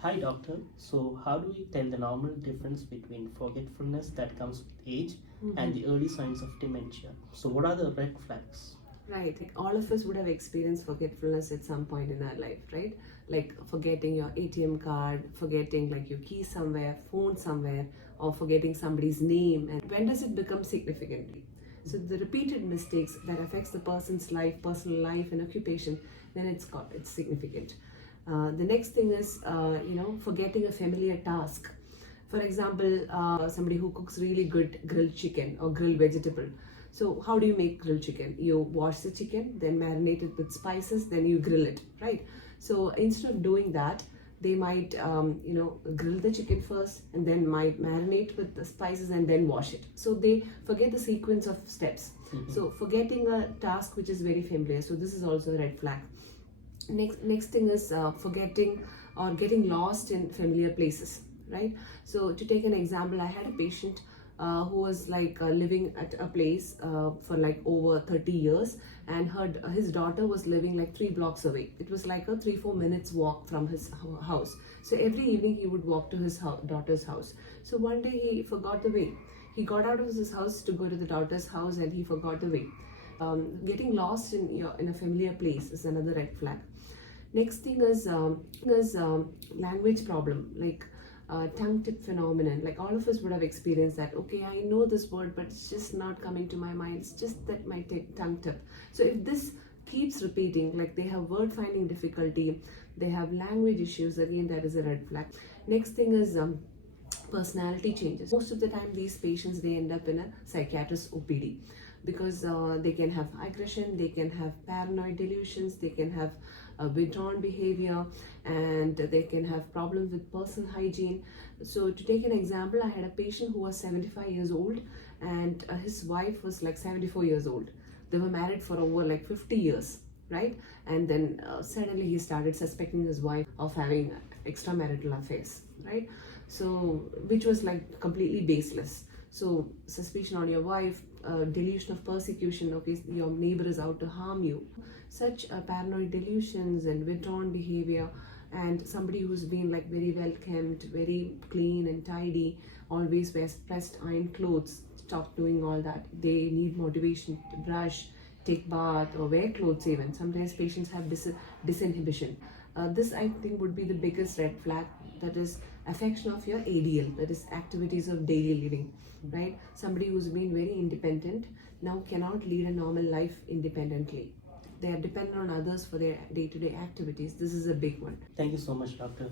Hi, doctor. So, how do we tell the normal difference between forgetfulness that comes with age and the early signs of dementia? So, what are the red flags? Right. Like all of us would have experienced forgetfulness at some point in our life, right? Like forgetting your ATM card, forgetting like your key somewhere, phone somewhere, or forgetting somebody's name. And when does it become significant? So the repeated mistakes that affects the person's life, personal life, and occupation, then it's significant. The next thing is, forgetting a familiar task. For example, somebody who cooks really good grilled chicken or grilled vegetable. So how do you make grilled chicken? You wash the chicken, then marinate it with spices, then you grill it, right? So instead of doing that, they might, grill the chicken first and then might marinate with the spices and then wash it. So they forget the sequence of steps. So forgetting a task which is very familiar. So this is also a red flag. Next thing is forgetting or getting lost in familiar places, right? So to take an example, I had a patient who was living at a place for like over 30 years, and his daughter was living like 3 blocks away. It was like a 3-4 minutes walk from his house. So every evening he would walk to his daughter's house. So one day he forgot the way. He got out of his house to go to the daughter's house and he forgot the way. Getting lost in a familiar place is another red flag. Next thing is language problem, like tongue tip phenomenon. Like all of us would have experienced that. Okay, I know this word, but it's just not coming to my mind. It's just that my tongue tip. So if this keeps repeating, like they have word finding difficulty, they have language issues, again that is a red flag. Next thing is personality changes. Most of the time these patients, they end up in a psychiatrist OPD because they can have aggression, they can have paranoid delusions, they can have withdrawn behavior, and they can have problems with personal hygiene. So to take an example, I had a patient who was 75 years old and his wife was like 74 years old. They were married for over like 50 years, right? And then suddenly he started suspecting his wife of having extramarital affairs, right? So which was like completely baseless. So suspicion on your wife, delusion of persecution, okay, your neighbor is out to harm you. Such paranoid delusions and withdrawn behavior, and somebody who's been like very well kept, very clean and tidy, always wears pressed iron clothes, stop doing all that. They need motivation to brush, take bath, or wear clothes even. Sometimes patients have disinhibition. This I think would be the biggest red flag, that is affection of your ADL, that is activities of daily living, right? Somebody who's been very independent now cannot lead a normal life independently. They are dependent on others for their day-to-day activities. This is a big one. Thank you so much, doctor.